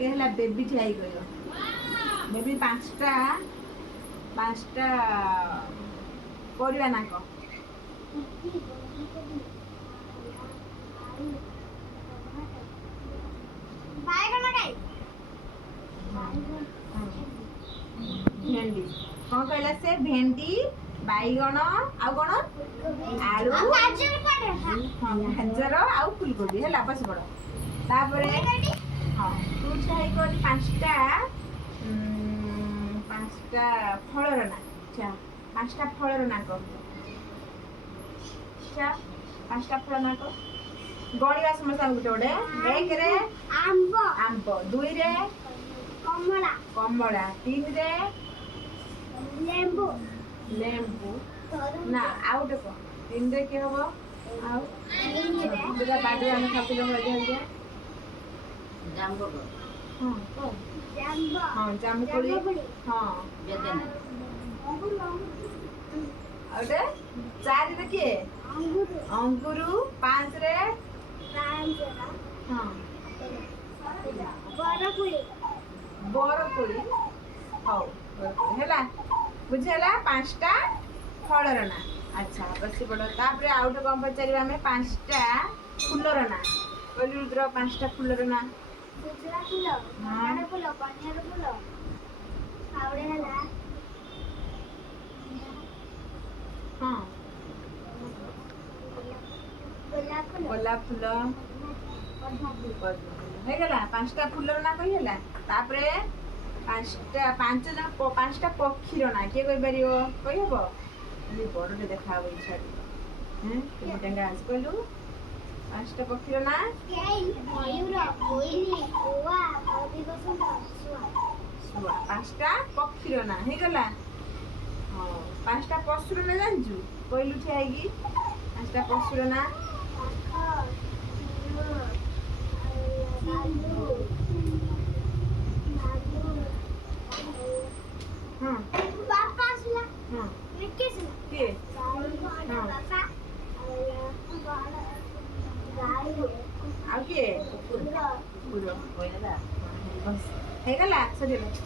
आगे है बेबी ठियाई कर बेबी पांचटा परिवा ना क भेंडी कौन कहला से भेंडी बैगण आउ कौन आलू गाजर आउ फुलकोबी है बस पड़ तापर हाँ तू छाई कर पांचटा फलर ना अच्छा पांचटा फलर ना क अच्छा पांचटा फल ना क गणिया समस्या गोटे गोटे एक रे आंब दुई रे कमला तीन रे लेंबू ना आउ देखो तीन रे के हबो आउ बेटा बाडी हम खातिर हो जाए जाम्बो हां कौन जामुकोली हां बेदना अरे चार रे के अंगुरु पांच रे हां बरकोली हाउ ହେଲା बुझेला पांचटा फलर ना अच्छा बस पड़ तापर आउट कौन पचार आम पांचटा फुलर ना कहली रुद्र पांचटा फुलर ना हाँ गोलाप फूल ହେଇଗଲା ପାଞ୍ଚଟା ଫୁଲର ନା କହିହେଲା ତାପରେ ପାଞ୍ଚଟା ପକ୍ଷୀର ନା କିଏ କହିପାରିବ କହିହବ ବଡ଼ଟେ ଦେଖାହବ ଇଚ୍ଛାଟି ଟେଙ୍ଗା ଆସି କହିଲୁ ପାଞ୍ଚଟା ପକ୍ଷୀର ନା ଶୁଆ ପାଞ୍ଚଟା ପକ୍ଷୀର ନା ହେଇଗଲା ହଁ ପାଞ୍ଚଟା ପଶୁର ନା ଜାଣିଛୁ କହିଲୁ ଠିଆ ହେଇକି ପାଞ୍ଚଟା ପଶୁର ନା हाँ पापा असला हाँ किस के ଆଉ କିଏ କହିଲା ହେଇଗଲା ସରିଗଲା